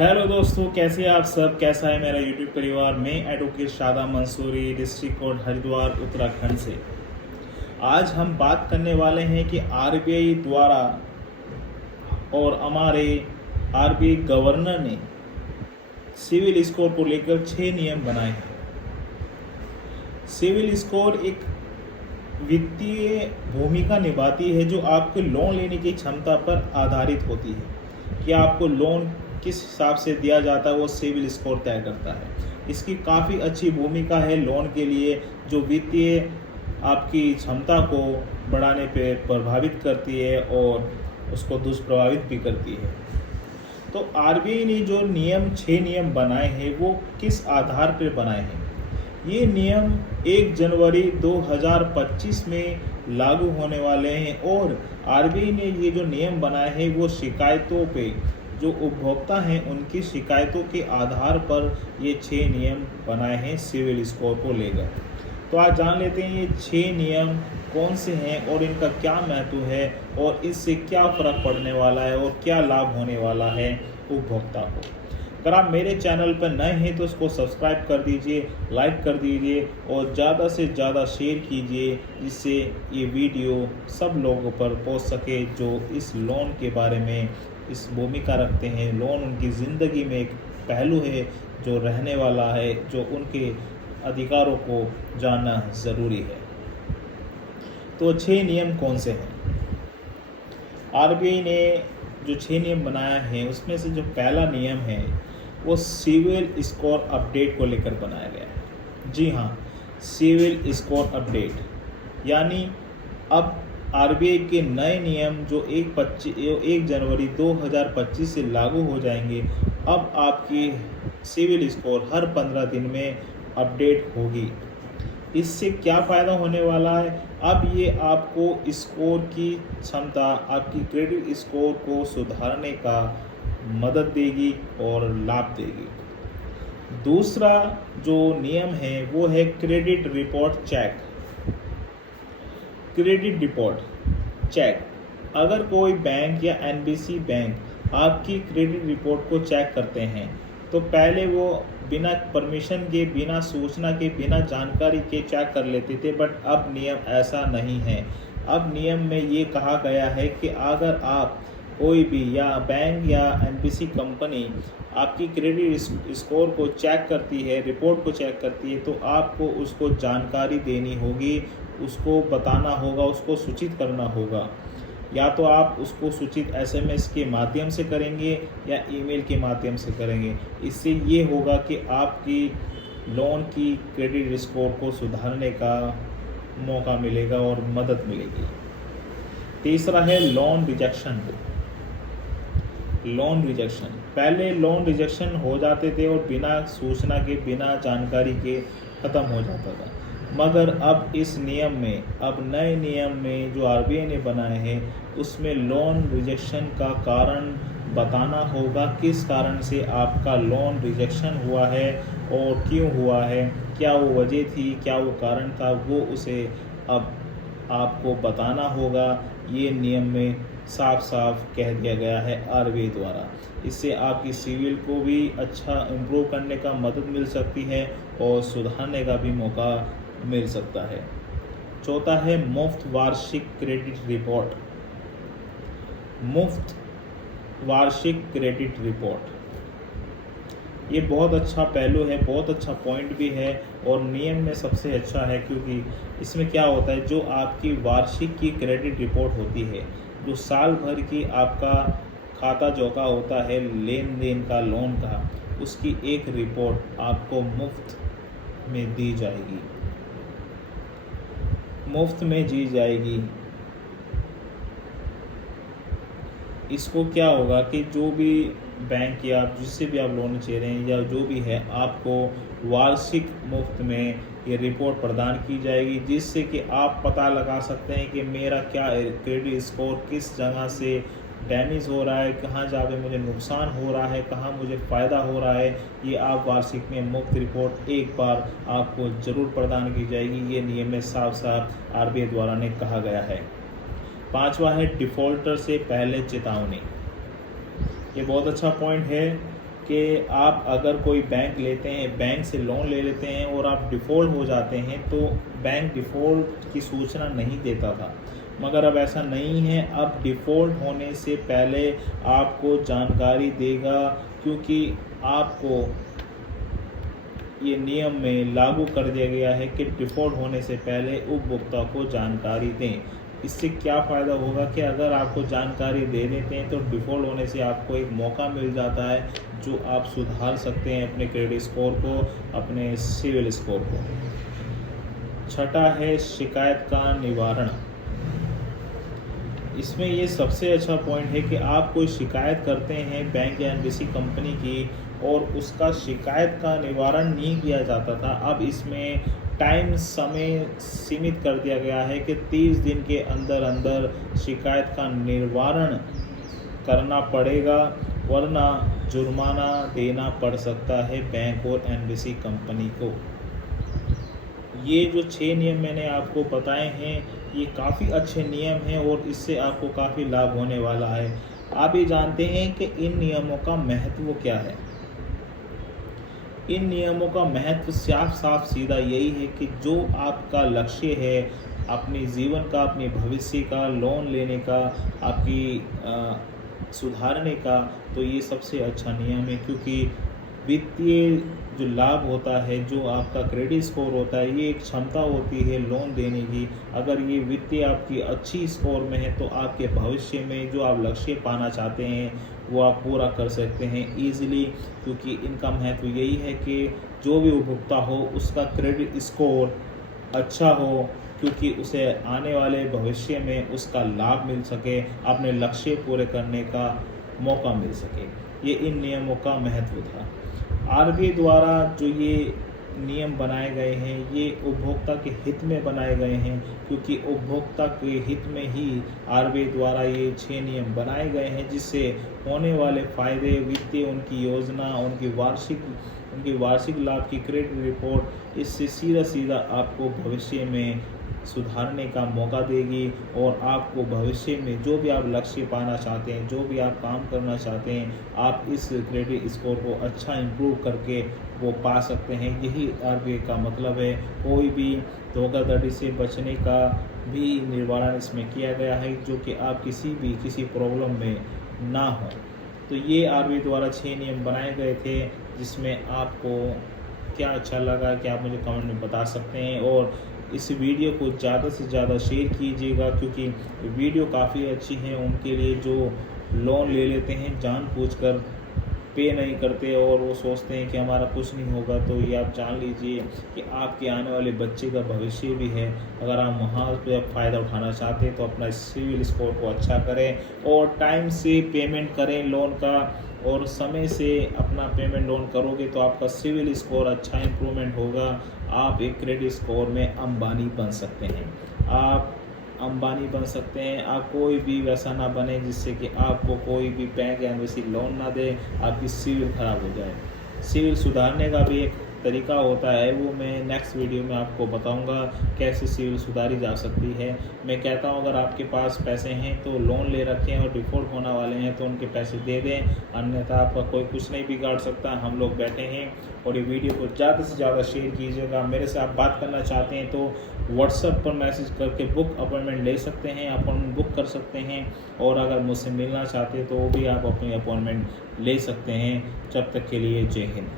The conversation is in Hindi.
हेलो दोस्तों, कैसे आप सब। कैसा है मेरा यूट्यूब परिवार। मैं advocate Shada Mansoori, district court Haridwar, Uttarakhand से। आज हम बात करने वाले हैं कि आरबीआई द्वारा और हमारे आरबीआई गवर्नर ने सिविल स्कोर को लेकर 6 नियम बनाए हैं। सिविल स्कोर एक वित्तीय भूमिका निभाती है जो आपके लोन लेने की क्षमता पर आधारित होती है कि आपको लोन किस हिसाब से दिया जाता है, वो सिविल स्कोर तय करता है। इसकी काफ़ी अच्छी भूमिका है लोन के लिए, जो वित्तीय आपकी क्षमता को बढ़ाने पे प्रभावित करती है और उसको दुष्प्रभावित भी करती है। तो आरबीआई ने जो 6 नियम बनाए हैं वो किस आधार पर बनाए हैं। ये नियम 1 जनवरी 2025 में लागू होने वाले हैं और आरबीआई ने ये जो नियम बनाए हैं वो शिकायतों पे, जो उपभोक्ता हैं उनकी शिकायतों के आधार पर ये 6 नियम बनाए हैं सिविल स्कोर को लेकर। तो आज जान लेते हैं ये 6 नियम कौन से हैं और इनका क्या महत्व है और इससे क्या फ़र्क पड़ने वाला है और क्या लाभ होने वाला है उपभोक्ता को। अगर आप मेरे चैनल पर नए हैं तो उसको सब्सक्राइब कर दीजिए, लाइक कर दीजिए और ज़्यादा से ज़्यादा शेयर कीजिए, जिससे ये वीडियो सब लोगों पर पहुंच सके जो इस लोन के बारे में इस भूमिका रखते हैं। लोन उनकी ज़िंदगी में एक पहलू है जो रहने वाला है, जो उनके अधिकारों को जानना ज़रूरी है। तो 6 नियम कौन से हैं। आरबीआई ने जो 6 नियम बनाया है उसमें से जो पहला नियम है वो सिविल स्कोर अपडेट को लेकर बनाया गया है। जी हाँ, सिविल स्कोर अपडेट यानी अब आरबीआई के नए नियम जो 1 जनवरी 2025 से लागू हो जाएंगे। अब आपकी सिविल स्कोर हर 15 दिन में अपडेट होगी। इससे क्या फ़ायदा होने वाला है। अब ये आपको स्कोर की क्षमता, आपकी क्रेडिट स्कोर को सुधारने का मदद देगी और लाभ देगी। दूसरा जो नियम है वो है credit report check. Credit report check, अगर कोई बैंक या एनबीसी बैंक आपकी क्रेडिट रिपोर्ट को चेक करते हैं तो पहले वो बिना परमिशन के, बिना सूचना के, बिना जानकारी के चेक कर लेते थे, बट अब नियम ऐसा नहीं है। अब नियम में ये कहा गया है कि अगर आप कोई भी या बैंक या एनबीसी कंपनी आपकी क्रेडिट स्कोर को चेक करती है, रिपोर्ट को चेक करती है, तो आपको उसको जानकारी देनी होगी, उसको बताना होगा, उसको सूचित करना होगा। या तो आप उसको सूचित एसएमएस के माध्यम से करेंगे या ईमेल के माध्यम से करेंगे। इससे ये होगा कि आपकी लोन की क्रेडिट स्कोर को सुधारने का मौका मिलेगा और मदद मिलेगी। तीसरा है लोन रिजेक्शन। लोन रिजेक्शन, पहले लोन रिजेक्शन हो जाते थे और बिना सूचना के, बिना जानकारी के ख़त्म हो जाता था, मगर अब इस नियम में, अब नए नियम में जो आरबीआई ने बनाए हैं उसमें लोन रिजेक्शन का कारण बताना होगा, किस कारण से आपका लोन रिजेक्शन हुआ है और क्यों हुआ है, क्या वो वजह थी, क्या वो कारण था, वो उसे अब आपको बताना होगा। ये नियम में साफ साफ कह दिया गया है आरबीआई द्वारा। इससे आपकी सिविल को भी अच्छा इम्प्रूव करने का मदद मिल सकती है और सुधारने का भी मौका मिल सकता है। चौथा है मुफ्त वार्षिक क्रेडिट रिपोर्ट। मुफ्त वार्षिक क्रेडिट रिपोर्ट ये बहुत अच्छा पहलू है, बहुत अच्छा पॉइंट भी है और नियम में सबसे अच्छा है, क्योंकि इसमें क्या होता है, जो आपकी वार्षिक की क्रेडिट रिपोर्ट होती है, जो साल भर की आपका खाता जोखा होता है लेन देन का, लोन का, उसकी एक रिपोर्ट आपको मुफ्त में दी जाएगी, मुफ्त में दी जाएगी। इसको क्या होगा कि जो भी बैंक या जिससे भी आप लोन ले रहे हैं या जो भी है, आपको वार्षिक मुफ्त में ये रिपोर्ट प्रदान की जाएगी, जिससे कि आप पता लगा सकते हैं कि मेरा क्या क्रेडिट स्कोर किस जगह से डैमेज हो रहा है, कहाँ जाके मुझे नुकसान हो रहा है, कहाँ मुझे फ़ायदा हो रहा है। ये आप वार्षिक में मुफ्त रिपोर्ट एक बार आपको ज़रूर प्रदान की जाएगी। ये नियम में साफ साफ आरबीआई द्वारा ने कहा गया है। पांचवा है डिफ़ॉल्टर से पहले चेतावनी। ये बहुत अच्छा पॉइंट है कि आप अगर कोई बैंक लेते हैं, बैंक से लोन ले लेते हैं और आप डिफ़ॉल्ट हो जाते हैं तो बैंक डिफ़ॉल्ट की सूचना नहीं देता था, मगर अब ऐसा नहीं है। अब डिफ़ॉल्ट होने से पहले आपको जानकारी देगा, क्योंकि आपको ये नियम में लागू कर दिया गया है कि डिफ़ॉल्ट होने से पहले उपभोक्ता को जानकारी दें। इससे क्या फ़ायदा होगा कि अगर आपको जानकारी दे देते हैं तो डिफ़ॉल्ट होने से आपको एक मौका मिल जाता है जो आप सुधार सकते हैं अपने क्रेडिट स्कोर को, अपने सिविल स्कोर को। छठा है शिकायत का निवारण। इसमें ये सबसे अच्छा पॉइंट है कि आप कोई शिकायत करते हैं बैंक या किसी कंपनी की और उसका शिकायत का निवारण नहीं किया जाता था, अब इसमें समय सीमित कर दिया गया है कि 30 दिन के अंदर अंदर शिकायत का निवारण करना पड़ेगा, वरना जुर्माना देना पड़ सकता है बैंक और एनबीसी कंपनी को। ये जो 6 नियम मैंने आपको बताए हैं, ये काफ़ी अच्छे नियम हैं और इससे आपको काफ़ी लाभ होने वाला है। आप ये जानते हैं कि इन नियमों का महत्व क्या है? इन नियमों का महत्व साफ सीधा यही है कि जो आपका लक्ष्य है अपने जीवन का, अपने भविष्य का, लोन लेने का, आपकी सुधारने का, तो ये सबसे अच्छा नियम है। क्योंकि वित्तीय जो लाभ होता है, जो आपका क्रेडिट स्कोर होता है, ये एक क्षमता होती है लोन देने की। अगर ये वित्तीय आपकी अच्छी स्कोर में है तो आपके भविष्य में जो आप लक्ष्य पाना चाहते हैं वो आप पूरा कर सकते हैं ईज़िली। क्योंकि इनका महत्व यही है कि जो भी उपभोक्ता हो उसका क्रेडिट स्कोर अच्छा हो, क्योंकि उसे आने वाले भविष्य में उसका लाभ मिल सके, अपने लक्ष्य पूरे करने का मौका मिल सके। ये इन नियमों का महत्व था। आरबीआई द्वारा जो ये नियम बनाए गए हैं, ये उपभोक्ता के हित में बनाए गए हैं, क्योंकि उपभोक्ता के हित में ही आरबीआई द्वारा ये 6 नियम बनाए गए हैं, जिससे होने वाले फ़ायदे, वित्तीय उनकी योजना, उनकी वार्षिक लाभ की क्रेडिट रिपोर्ट, इससे सीधा आपको भविष्य में सुधारने का मौका देगी और आपको भविष्य में जो भी आप लक्ष्य पाना चाहते हैं, जो भी आप काम करना चाहते हैं, आप इस क्रेडिट स्कोर को अच्छा इम्प्रूव करके वो पा सकते हैं। यही आरबीआई का मतलब है। कोई भी धोखाधड़ी से बचने का भी निवारण इसमें किया गया है, जो कि आप किसी प्रॉब्लम में ना हो। तो ये आरबीआई द्वारा 6 नियम बनाए गए थे, जिसमें आपको क्या अच्छा लगा कि आप मुझे कमेंट में बता सकते हैं। और इस वीडियो को ज़्यादा से ज़्यादा शेयर कीजिएगा, क्योंकि वीडियो काफ़ी अच्छी है उनके लिए जो लोन ले लेते हैं जानबूझकर पे नहीं करते और वो सोचते हैं कि हमारा कुछ नहीं होगा। तो ये आप जान लीजिए कि आपके आने वाले बच्चे का भविष्य भी है। अगर आप वहाँ पे फ़ायदा उठाना चाहते हैं तो अपना सिविल स्कोर को अच्छा करें और टाइम से पेमेंट करें लोन का, और समय से अपना पेमेंट लोन करोगे तो आपका सिविल स्कोर अच्छा इम्प्रूवमेंट होगा। आप एक क्रेडिट स्कोर में अंबानी बन सकते हैं। आप अंबानी बन सकते हैं। आप कोई भी वैसा ना बने जिससे कि आपको कोई भी बैंक या एनबीसी लोन ना दे, आपकी सिविल ख़राब हो जाए। सिविल सुधारने का भी एक तरीका होता है, वो मैं नेक्स्ट वीडियो में आपको बताऊंगा कैसे सिविल सुधारी जा सकती है। मैं कहता हूं अगर आपके पास पैसे हैं तो लोन ले रखें और डिफ़ॉल्ट होने वाले हैं तो उनके पैसे दे दें, अन्यथा आपका कोई कुछ नहीं बिगाड़ सकता। हम लोग बैठे हैं। और ये वीडियो को ज़्यादा से ज़्यादा शेयर कीजिएगा। मेरे से आप बात करना चाहते हैं तो व्हाट्सएप पर मैसेज करके बुक अपॉइंटमेंट ले सकते हैं, अपॉइंटमेंट बुक कर सकते हैं। और अगर मुझसे मिलना चाहते हैं तो वो भी आप अपनी अपॉइंटमेंट ले सकते हैं। जब तक के लिए जय हिंद।